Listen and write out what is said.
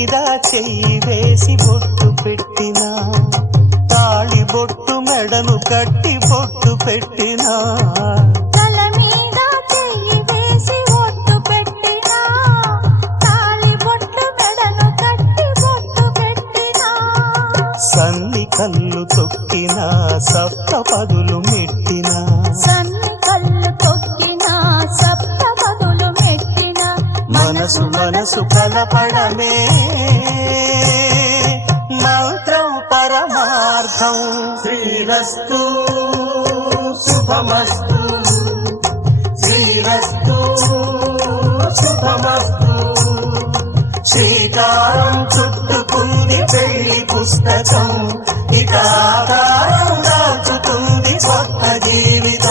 మీద చెయ్యి వేసి బొట్టు పెట్టినా, తాళి బొట్టు మెడను కట్టి బొట్టు పెట్టినా, తల మీద చెయ్యి వేసి బొట్టు పెట్టినా, తాళి బొట్టు మెడను కట్టి బొట్టు పెట్టినా, సన్ని కళ్ళు తొక్కినా సప్త పదులు మెట్టినా, సన్ని కళ్ళు తొక్కినా సప్త పదులు మెట్టినా, మనసు మనసు కలపడమే మంత్రం పరమార్థం. శ్రీరస్తు శుభమస్తు, శ్రీరస్తు శుభమస్తు. శ్రీకారం చుట్టుకుంది పెళ్లి పుస్తకం, ఇక ఆకారం దాచుతుంది కొత్త జీవితం.